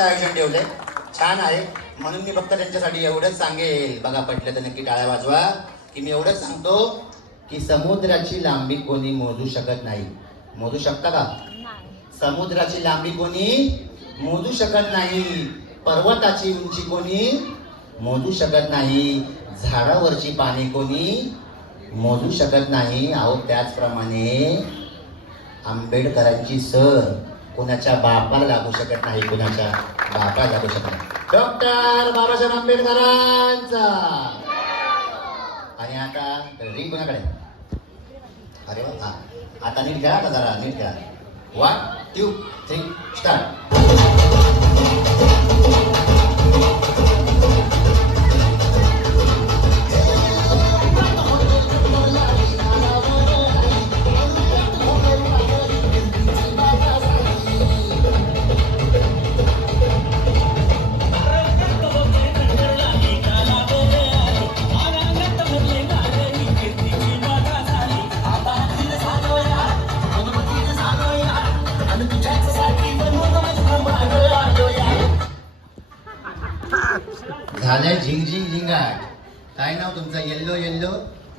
मस्त आयोजन ठेवलंय, छान आहे. म्हणून मी फक्त त्यांच्यासाठी एवढंच सांगेल, बघा पटलं तर नक्की टाळ्या वाजवा, की मी एवढंच सांगतो की समुद्राची लांबी कोणी मोजू शकत नाही. मोजू शकता का? समुद्राची लांबी कोणी मोजू शकत नाही. पर्वताची उंची कोणी मोजू शकत नाही. झाडावरची पाने कोणी मोजू शकत नाही. अहो त्याचप्रमाणे आंबेडकरांची सर कोणाच्या बापाला लागू शकत नाही, कोणाच्या बापाला लागू शकत नाही. डॉक्टर बाबासाहेब आंबेडकरांचा. आणि आता रिंग कोणाकडे? अरे वा, हा आता नीट करा, आता जरा नीट करा. 1 2 3 स्टार्ट. झालंय झिंग झिंग झिंगाट. काय नाव तुमचं? येल्लो येल्लो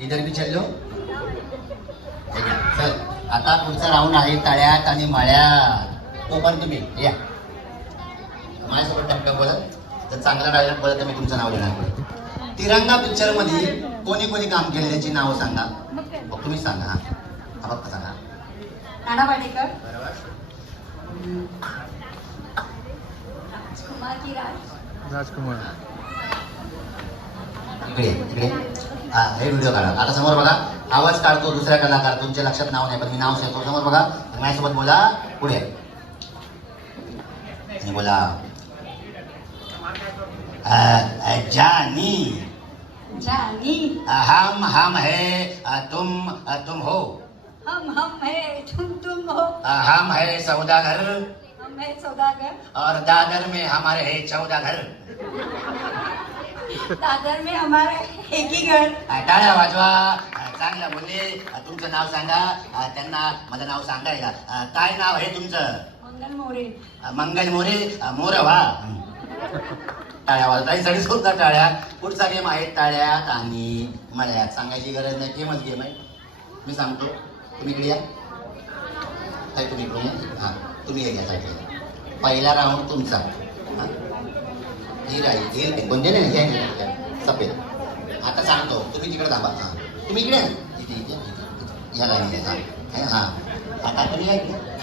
इधर बी चल्लो. चल आता पुढचा राऊंड आहे तळ्यात आणि मळ्यात. तो पण तुम्ही या माझ्यासोबत टपटप बोलत. जर चांगला डायलॉग बोलत तर मी तुमचं नाव देणार. तिरंगा पिक्चर मध्ये कोणी कोणी काम केले त्याची नाव सांगा. तुम्ही सांगा. हा फक्त सांगा. नाना पाटेकर, बरोबर. राजकुमार की राजकुमार. इकडे इकडे हा हे व्हिडिओ काढा. आता समोर बघा, आवाज काढतो दुसऱ्या कलाकार, तुमच्या लक्षात नाव नाही पण मी नाव सांगतो. समोर बघा, माझ्यासोबत बोला. पुढे आणि बोला. जानी जानी, हम है तुम हो. हम है तुम हो. हम है सौदागर हम है सौदागर. और दादर में हमारे है 14 घर. दादर में हमारा एक ही घर. टाळ्या वाजवा. चांगलं बोलले. तुमचं नाव सांगा. त्यांना माझं नाव सांगायला. काय नाव आहे तुमचं? मंगल मोरे. मंगल मोरे. मोर व्हा. टाळ्या वाजतासाठी सुद्धा टाळ्या. पुढचा गेम आहे टाळ्यात आणि मळ्यात. सांगायची गरज नाही, गेमच गेम आहे. मी सांगतो, तुम्ही इकडे या. काय तुम्ही इकडे या. हां तुम्ही एक यासाठी. पहिला राऊंड तुमचा. हां ही राहील कोणते नाही सफेद. आता सांगतो, तुम्ही तिकडे थांबा. हां तुम्ही इकडे इथे इथे इथे या लाईन हां हां आता तुम्ही या इकडे.